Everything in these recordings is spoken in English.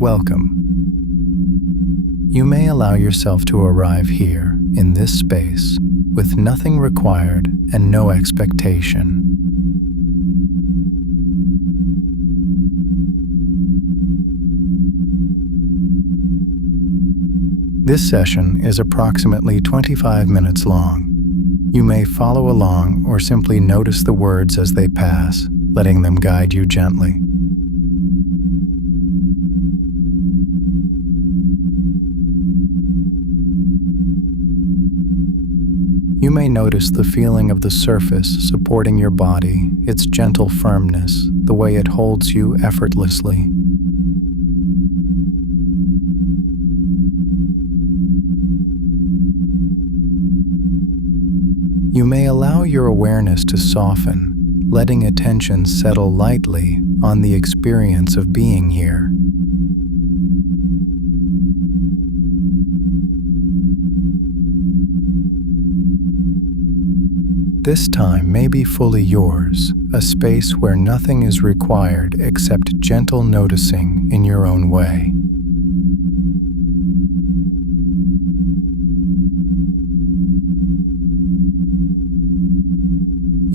welcome. You may allow yourself to arrive here, in this space, with nothing required and no expectation. This session is approximately 25 minutes long. You may follow along or simply notice the words as they pass, letting them guide you gently. You may notice the feeling of the surface supporting your body, its gentle firmness, the way it holds you effortlessly. You may allow your awareness to soften, letting attention settle lightly on the experience of being here. This time may be fully yours, a space where nothing is required except gentle noticing in your own way.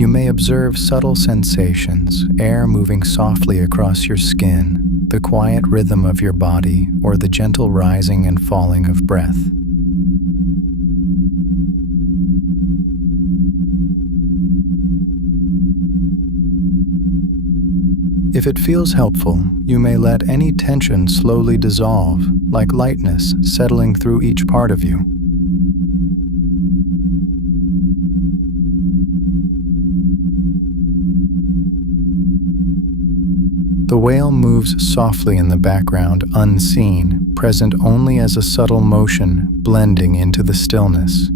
You may observe subtle sensations, air moving softly across your skin, the quiet rhythm of your body, or the gentle rising and falling of breath. If it feels helpful, you may let any tension slowly dissolve, like lightness settling through each part of you. The whale moves softly in the background, unseen, present only as a subtle motion blending into the stillness.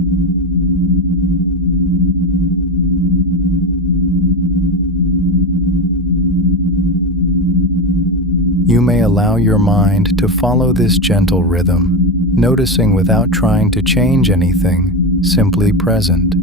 You may allow your mind to follow this gentle rhythm, noticing without trying to change anything, simply present.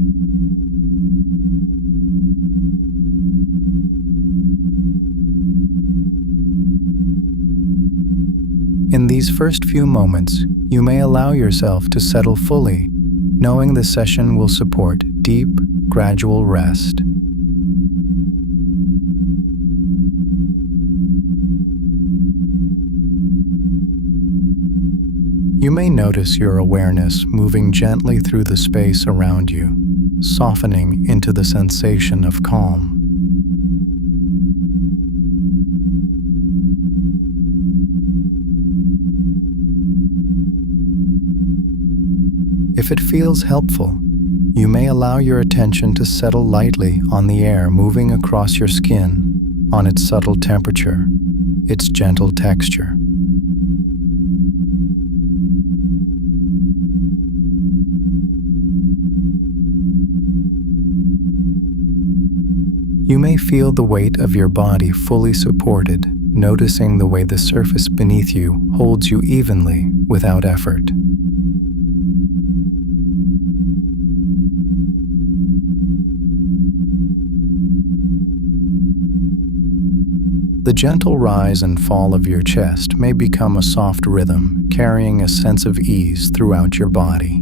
In these first few moments, you may allow yourself to settle fully, knowing the session will support deep, gradual rest. You may notice your awareness moving gently through the space around you, softening into the sensation of calm. If it feels helpful, you may allow your attention to settle lightly on the air moving across your skin, on its subtle temperature, its gentle texture. You may feel the weight of your body fully supported, noticing the way the surface beneath you holds you evenly without effort. The gentle rise and fall of your chest may become a soft rhythm, carrying a sense of ease throughout your body.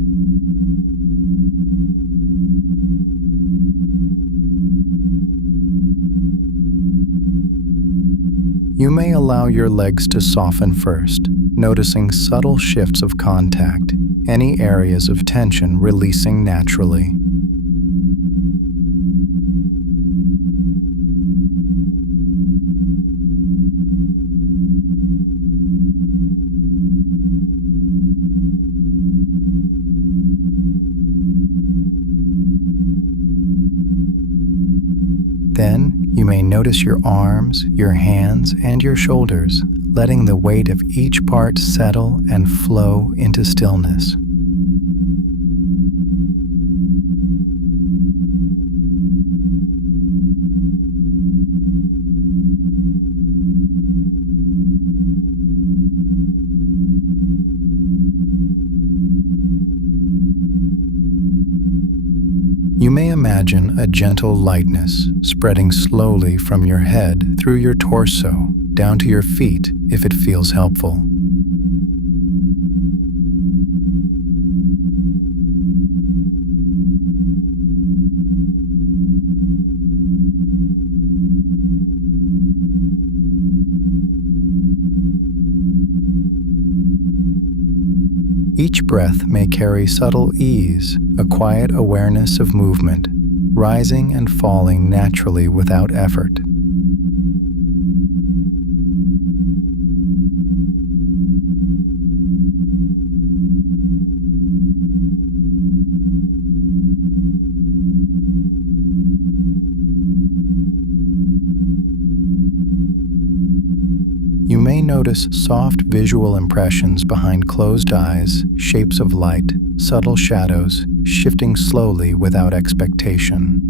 You may allow your legs to soften first, noticing subtle shifts of contact, any areas of tension releasing naturally. Then, you may notice your arms, your hands, and your shoulders, letting the weight of each part settle and flow into stillness. You may imagine a gentle lightness spreading slowly from your head through your torso down to your feet if it feels helpful. Each breath may carry subtle ease, a quiet awareness of movement, rising and falling naturally without effort. You may notice soft visual impressions behind closed eyes, shapes of light, subtle shadows, shifting slowly without expectation.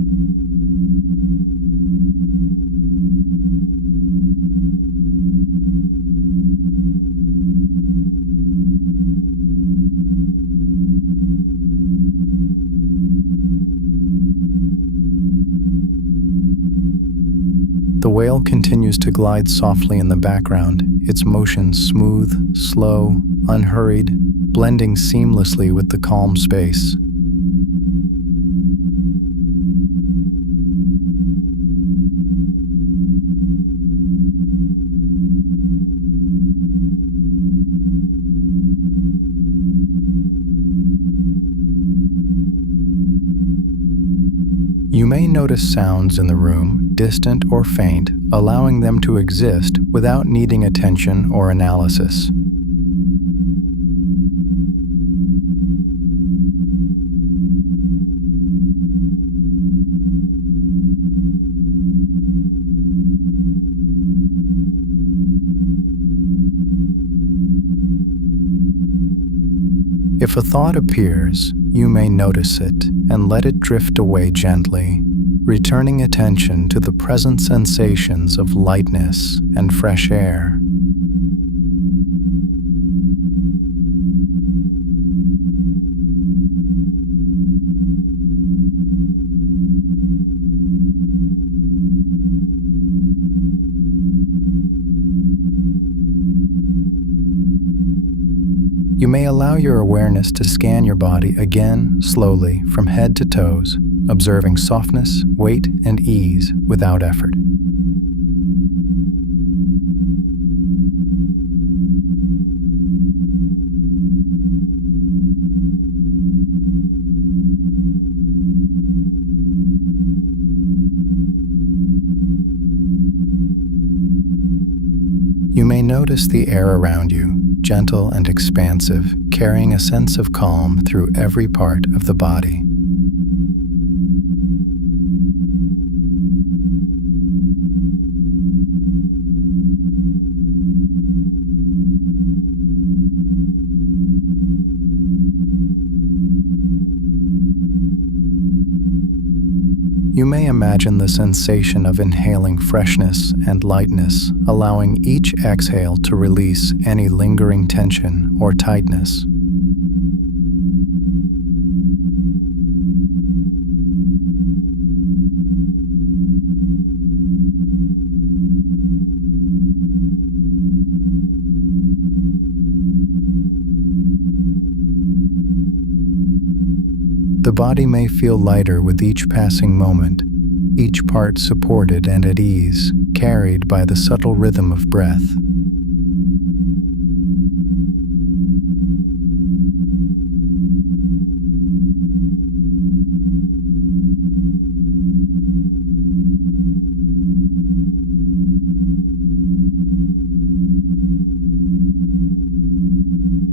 The whale continues to glide softly in the background, its motion smooth, slow, unhurried, blending seamlessly with the calm space. You may notice sounds in the room, distant or faint, allowing them to exist without needing attention or analysis. If a thought appears, you may notice it and let it drift away gently, returning attention to the present sensations of lightness and fresh air. You may allow your awareness to scan your body again, slowly, from head to toes, observing softness, weight, and ease without effort. You may notice the air around you, gentle and expansive, carrying a sense of calm through every part of the body. You may imagine the sensation of inhaling freshness and lightness, allowing each exhale to release any lingering tension or tightness. The body may feel lighter with each passing moment, each part supported and at ease, carried by the subtle rhythm of breath.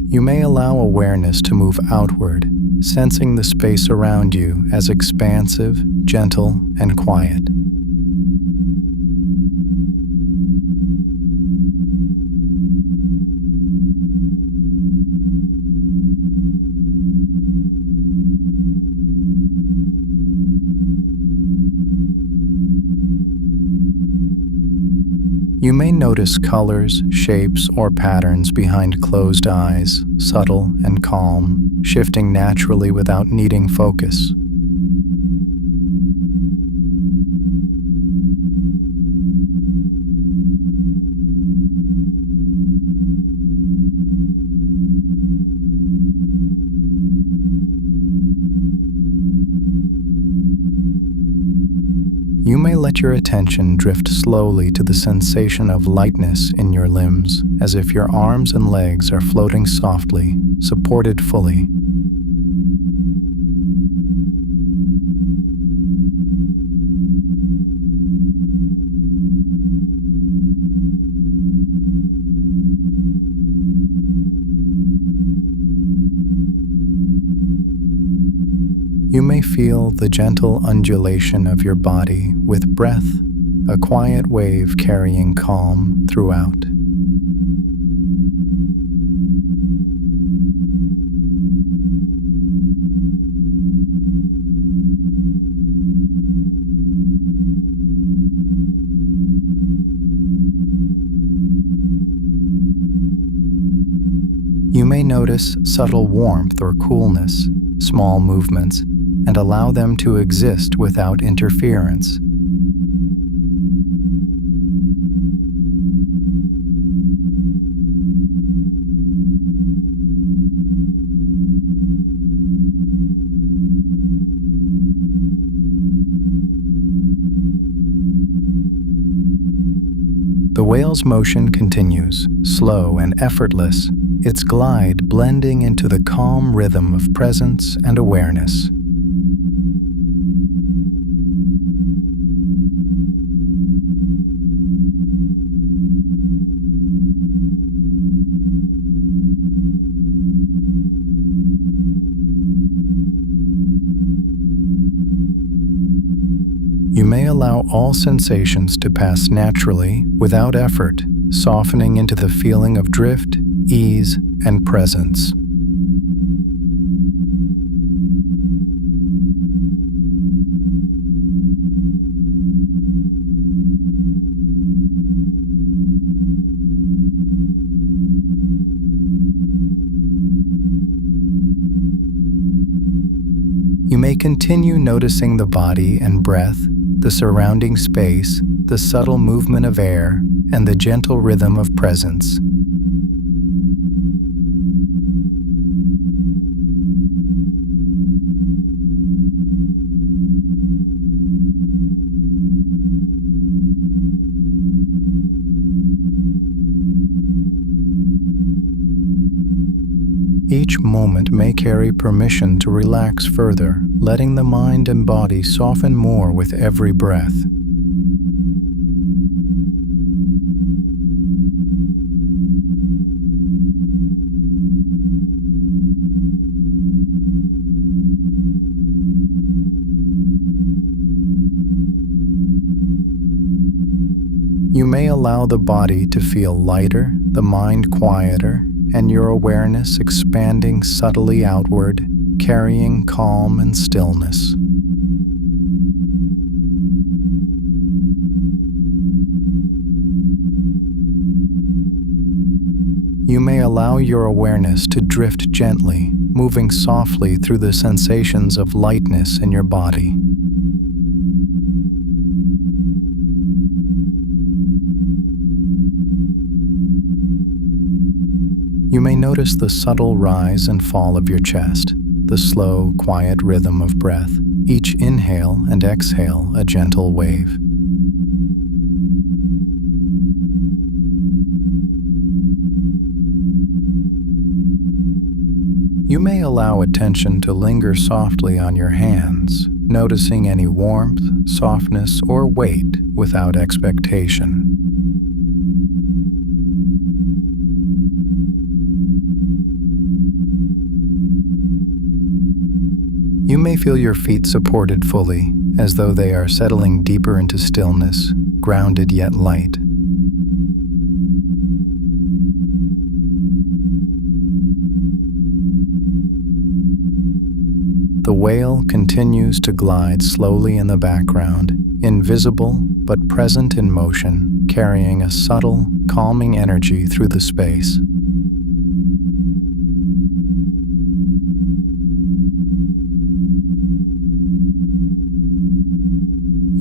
You may allow awareness to move outward, sensing the space around you as expansive, gentle, and quiet. You may notice colors, shapes, or patterns behind closed eyes, subtle and calm, shifting naturally without needing focus. You may may let your attention drift slowly to the sensation of lightness in your limbs, as if your arms and legs are floating softly, supported fully. You may feel the gentle undulation of your body with breath, a quiet wave carrying calm throughout. You may notice subtle warmth or coolness, small movements, and allow them to exist without interference. The whale's motion continues, slow and effortless, its glide blending into the calm rhythm of presence and awareness. You may allow all sensations to pass naturally, without effort, softening into the feeling of drift, ease, and presence. You may continue noticing the body and breath, the surrounding space, the subtle movement of air, and the gentle rhythm of presence. Each moment may carry permission to relax further, letting the mind and body soften more with every breath. You may allow the body to feel lighter, the mind quieter, and your awareness expanding subtly outward, carrying calm and stillness. You may allow your awareness to drift gently, moving softly through the sensations of lightness in your body. You may notice the subtle rise and fall of your chest, the slow, quiet rhythm of breath, each inhale and exhale a gentle wave. You may allow attention to linger softly on your hands, noticing any warmth, softness, or weight without expectation. You may feel your feet supported fully, as though they are settling deeper into stillness, grounded yet light. The whale continues to glide slowly in the background, invisible but present in motion, carrying a subtle, calming energy through the space.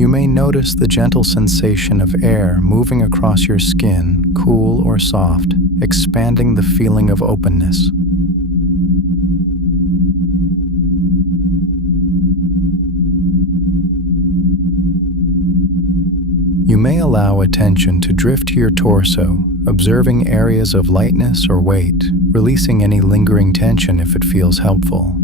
You may notice the gentle sensation of air moving across your skin, cool or soft, expanding the feeling of openness. You may allow attention to drift to your torso, observing areas of lightness or weight, releasing any lingering tension if it feels helpful.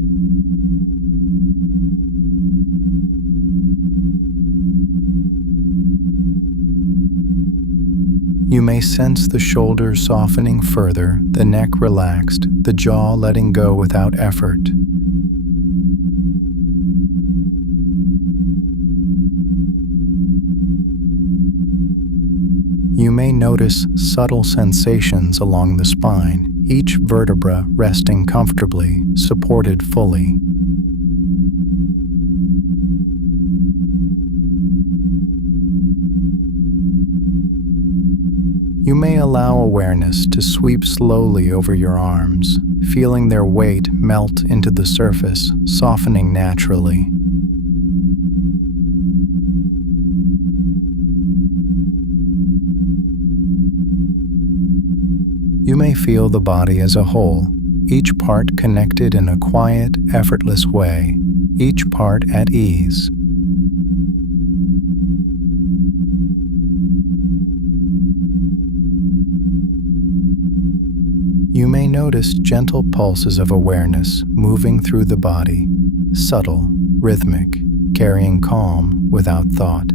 You may sense the shoulders softening further, the neck relaxed, the jaw letting go without effort. You may notice subtle sensations along the spine, each vertebra resting comfortably, supported fully. You may allow awareness to sweep slowly over your arms, feeling their weight melt into the surface, softening naturally. You may feel the body as a whole, each part connected in a quiet, effortless way, each part at ease. You may notice gentle pulses of awareness moving through the body, subtle, rhythmic, carrying calm without thought.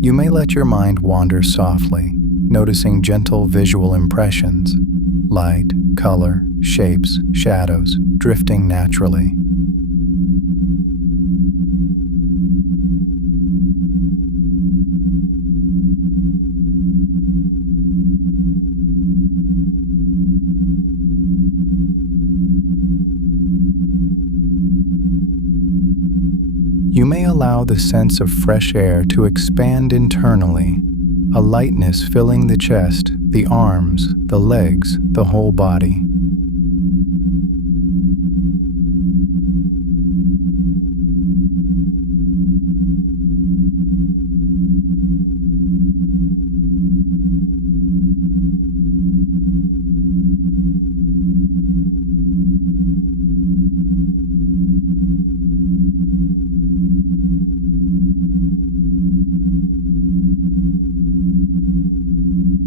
You may let your mind wander softly, noticing gentle visual impressions, light, color, shapes, shadows, drifting naturally. You may allow the sense of fresh air to expand internally, a lightness filling the chest, the arms, the legs, the whole body.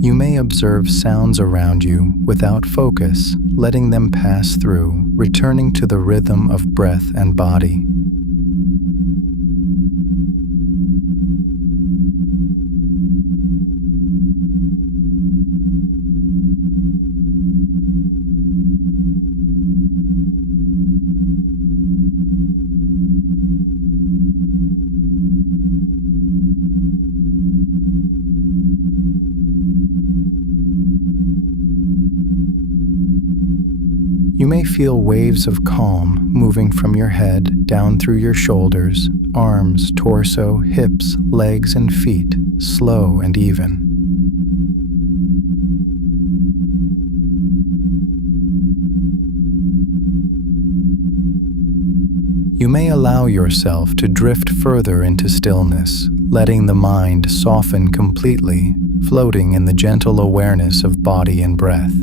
You may observe sounds around you without focus, letting them pass through, returning to the rhythm of breath and body. You may feel waves of calm moving from your head down through your shoulders, arms, torso, hips, legs, and feet, slow and even. You may allow yourself to drift further into stillness, letting the mind soften completely, floating in the gentle awareness of body and breath.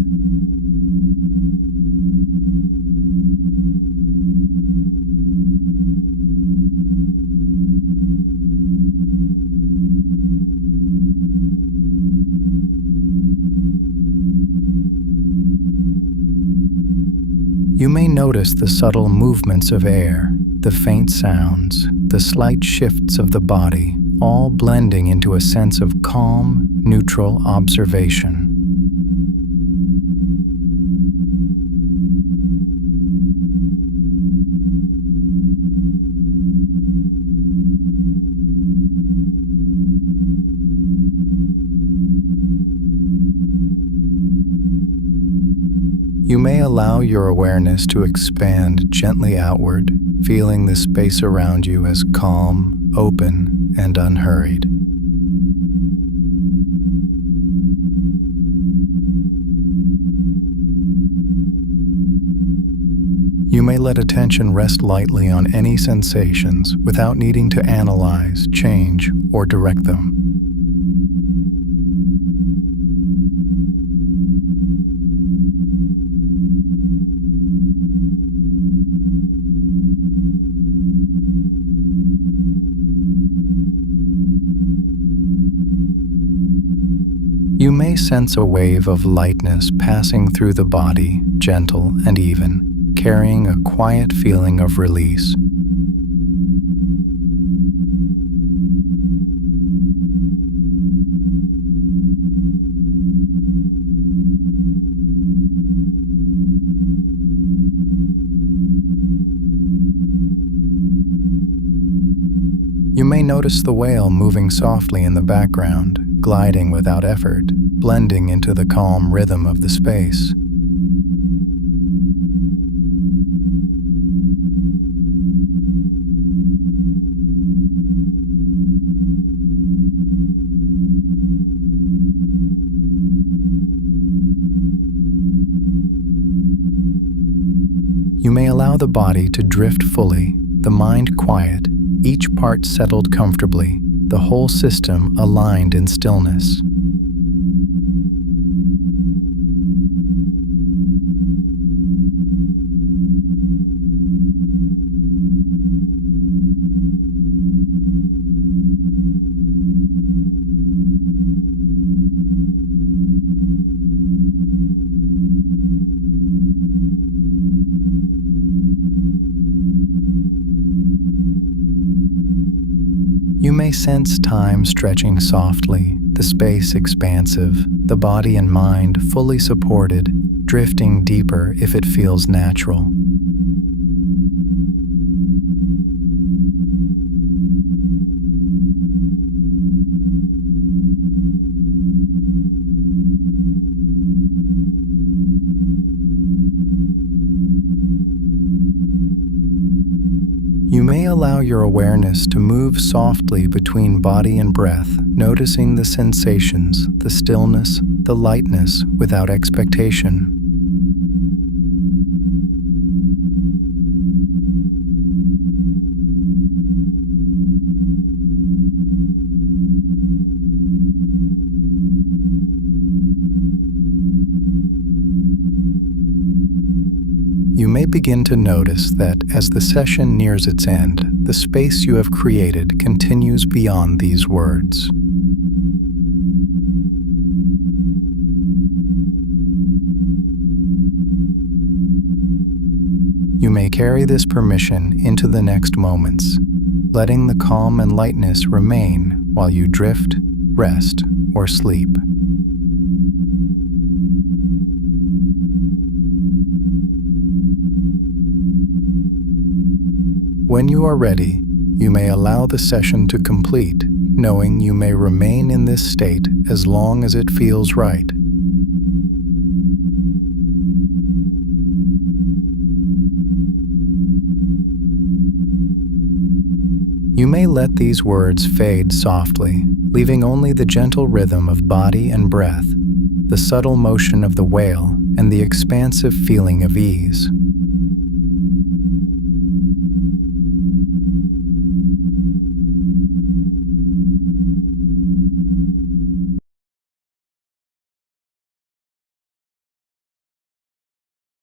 You may notice the subtle movements of air, the faint sounds, the slight shifts of the body, all blending into a sense of calm, neutral observation. You may allow your awareness to expand gently outward, feeling the space around you as calm, open, and unhurried. You may let attention rest lightly on any sensations without needing to analyze, change, or direct them. You may sense a wave of lightness passing through the body, gentle and even, carrying a quiet feeling of release. You may notice the whale moving softly in the background, gliding without effort, blending into the calm rhythm of the space. You may allow the body to drift fully, the mind quiet, each part settled comfortably, the whole system aligned in stillness. You may sense time stretching softly, the space expansive, the body and mind fully supported, drifting deeper if it feels natural. You may allow your awareness to move softly between body and breath, noticing the sensations, the stillness, the lightness without expectation. You may begin to notice that as the session nears its end, the space you have created continues beyond these words. You may carry this permission into the next moments, letting the calm and lightness remain while you drift, rest, or sleep. When you are ready, you may allow the session to complete, knowing you may remain in this state as long as it feels right. You may let these words fade softly, leaving only the gentle rhythm of body and breath, the subtle motion of the whale, and the expansive feeling of ease.